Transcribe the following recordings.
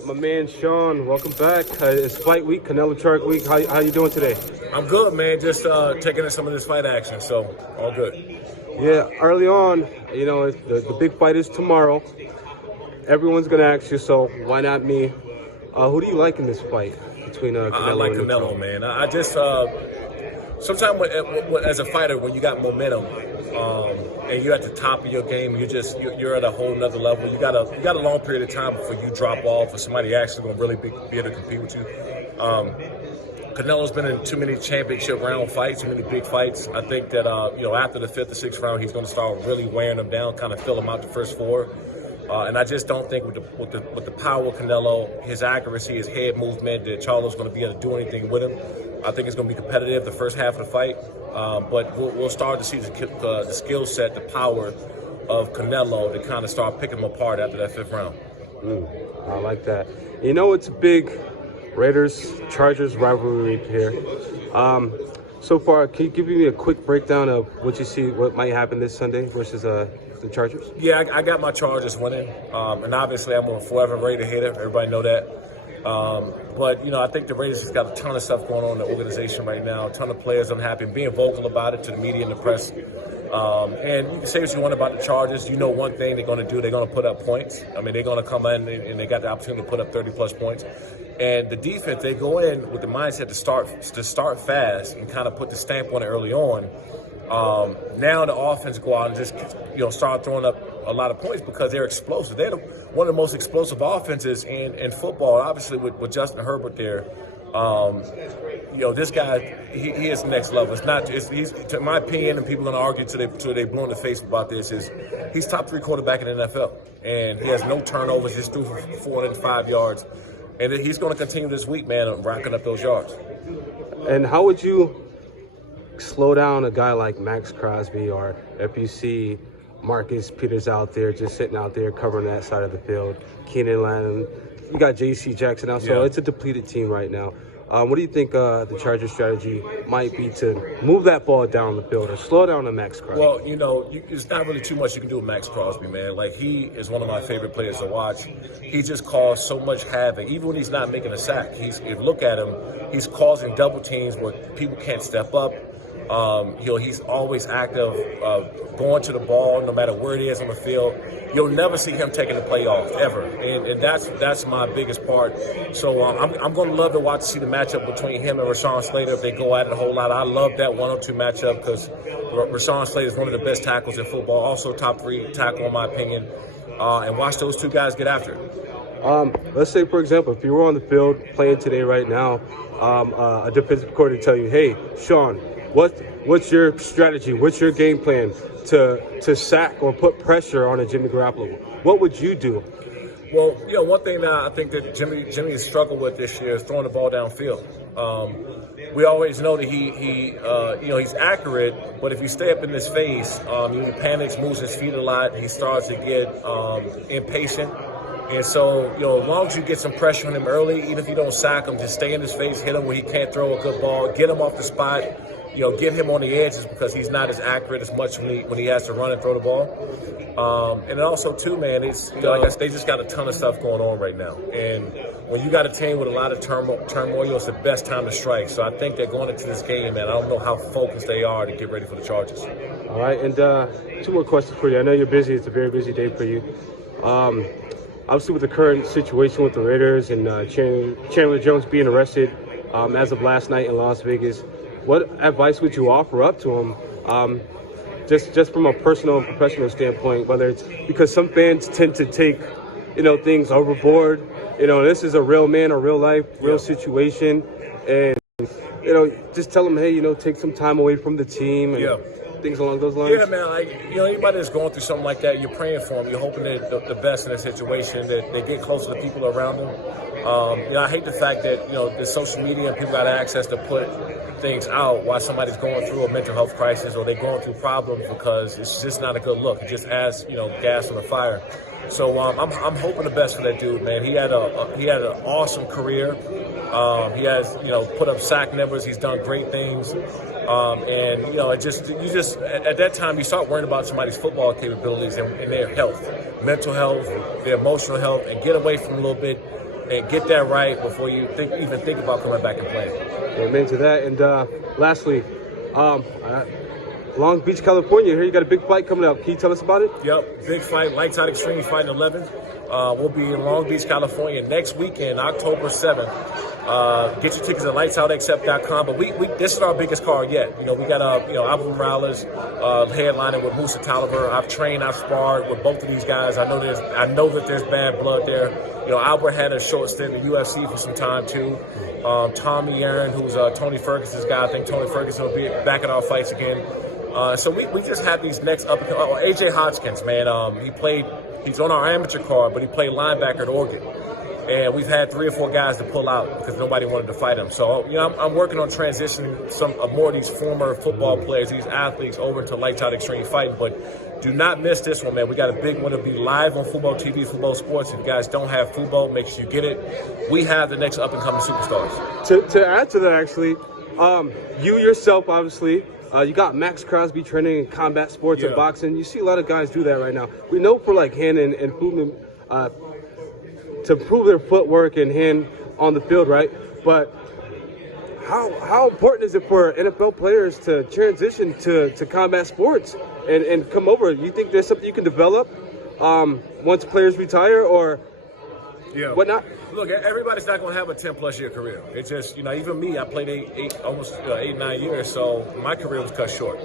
with my man Shawne. Welcome back. It's fight week, Canelo Shark week. How you doing today? I'm good, man. Just taking in some of this fight action, so all good. Yeah, early on, you know, the big fight is tomorrow. Everyone's gonna ask you, so why not me? Who do you like in this fight between Canelo? I like Canelo, man. I just sometimes as a fighter, when you got momentum and you're at the top of your game, you're at a whole nother level. You got a long period of time before you drop off, or somebody actually gonna really be able to compete with you. Canelo's been in too many championship round fights, too many big fights. I think that after the 5th or 6th round, he's going to start really wearing them down, kind of fill them out the first 4. And I just don't think with the power of Canelo, his accuracy, his head movement, that Charlo's going to be able to do anything with him. I think it's going to be competitive the first half of the fight, but we'll start to see the skill set, the power of Canelo to kind of start picking him apart after that 5th round. I like that. You know, it's a big Raiders-Chargers rivalry here. So far, can you give me a quick breakdown of what you see, what might happen this Sunday versus the Chargers? Yeah, I got my Chargers winning, and obviously I'm a forever Raider hater. Everybody know that. But, I think the Raiders has got a ton of stuff going on in the organization right now, a ton of players unhappy, being vocal about it to the media and the press. And you can say what you want about the Chargers. You know one thing they're going to do, they're going to put up points. I mean, they're going to come in and they got the opportunity to put up 30-plus points. And the defense, they go in with the mindset to start fast and kind of put the stamp on it early on. Now the offense go out and just start throwing up a lot of points because they're explosive. They're one of the most explosive offenses in football. Obviously with Justin Herbert there, this guy he is next level. He's to my opinion, and people are going to argue till they blow in the face about this. He's top 3 quarterback in the NFL, and he has no turnovers. He's threw for 405 yards. And he's going to continue this week, man, racking up those yards. And how would you slow down a guy like Max Crosby, or if you see Marcus Peters out there just sitting out there covering that side of the field, Keenan Allen, you got J.C. Jackson out, so it's a depleted team right now. What do you think the Chargers' strategy might be to move that ball down the field or slow down the Max Crosby? Well, it's not really too much you can do with Max Crosby, man. Like, he is one of my favorite players to watch. He just caused so much havoc. Even when he's not making a sack, if you look at him, he's causing double teams where people can't step up. He's always active, going to the ball no matter where it is on the field. You'll never see him taking the play off, ever. And that's my biggest part. So I'm going to love to see the matchup between him and Rashawn Slater if they go at it a whole lot. I love that 1-2 matchup because Rashawn Slater is one of the best tackles in football, also top 3 tackle in my opinion. And watch those 2 guys get after it. Let's say, for example, if you were on the field playing today right now, a defensive coordinator tell you, hey, Shawne, what's your strategy? What's your game plan to sack or put pressure on a Jimmy Garoppolo? What would you do? Well, one thing that I think that Jimmy has struggled with this year is throwing the ball downfield. We always know that he's accurate, but if you stay up in his face, he panics, moves his feet a lot, he starts to get impatient. And so, as long as you get some pressure on him early, even if you don't sack him, just stay in his face, hit him when he can't throw a good ball, get him off the spot, get him on the edges because he's not as accurate as much when he has to run and throw the ball. And then also, too, man, it's they just got a ton of stuff going on right now. And when you got a team with a lot of turmoil, it's the best time to strike. So I think they're going into this game, man. I don't know how focused they are to get ready for the Chargers. All right, and 2 more questions for you. I know you're busy. It's a very busy day for you. Obviously, with the current situation with the Raiders and Chandler Jones being arrested as of last night in Las Vegas, what advice would you offer up to him, just from a personal and professional standpoint, whether it's because some fans tend to take, things overboard. This is a real man, a real life, real situation. And, just tell him, hey, take some time away from the team and things along those lines. Yeah, man, anybody that's going through something like that, you're praying for them. You're hoping that the best in their situation, that they get close to the people around them. I hate the fact that, the social media and people got access to put things out while somebody's going through a mental health crisis or they're going through problems, because it's just not a good look. It just adds, gas on the fire. So I'm hoping the best for that dude, man. He had an awesome career. He has, put up sack numbers. He's done great things. And at that time you start worrying about somebody's football capabilities and their health, mental health, their emotional health, and get away from a little bit. and get that right before you even think about coming back and playing. Amen to that. And lastly, Long Beach, California. Here you got a big fight coming up. Can you tell us about it? Yep, big fight, Lights Out Extreme fight in 11. We'll be in Long Beach, California next weekend, October 7th. Get your tickets at lightsoutxcept.com. But this is our biggest card yet. We got Alvin Morales headlining with Musa Taliver. I've trained, I've sparred with both of these guys. I know that there's bad blood there. Albert had a short stint in the UFC for some time too. Tommy Aaron, who's Tony Ferguson's guy. I think Tony Ferguson will be back at our fights again. So we just have these next up. AJ Hodgkins, man. He's on our amateur card, but he played linebacker at Oregon. And we've had 3 or 4 guys to pull out because nobody wanted to fight him. So, I'm working on transitioning some more of these former football players, these athletes, over to Lights Out Extreme fighting. But do not miss this one, man. We got a big one to be live on Fubo TV, Fubo Sports. If you guys don't have Fubo, make sure you get it. We have the next up-and-coming superstars. To add to that, actually, you yourself, obviously, you got Max Crosby training in combat sports and boxing. You see a lot of guys do that right now. We know for like hand and movement, to improve their footwork and hand on the field, right? But how important is it for NFL players to transition to combat sports and come over? You think there's something you can develop once players retire, or whatnot? Look, everybody's not going to have a 10-plus year career. It's just, even me, I played almost 8, 9 years, so my career was cut short.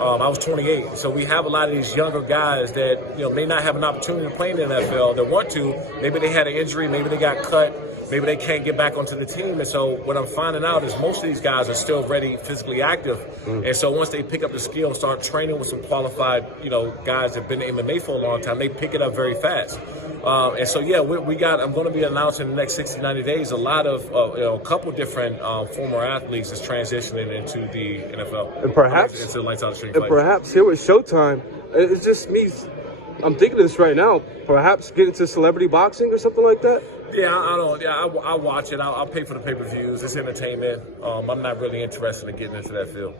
I was 28, so we have a lot of these younger guys that may not have an opportunity to play in the NFL. That want to. Maybe they had an injury, maybe they got cut, maybe they can't get back onto the team. And so what I'm finding out is most of these guys are still ready, physically active. And so once they pick up the skill and start training with some qualified, guys that have been in MMA for a long time, they pick it up very fast. And so, I'm going to be announcing in the next 60, 90 days a lot of, a couple different former athletes that's transitioning into the NFL. And perhaps, into Lights Out Extreme and perhaps here with Showtime, it's just me. I'm thinking of this right now. Perhaps get into celebrity boxing or something like that. Yeah, I don't. Yeah, I'll watch it. I'll pay for the pay-per-views. It's entertainment. I'm not really interested in getting into that field.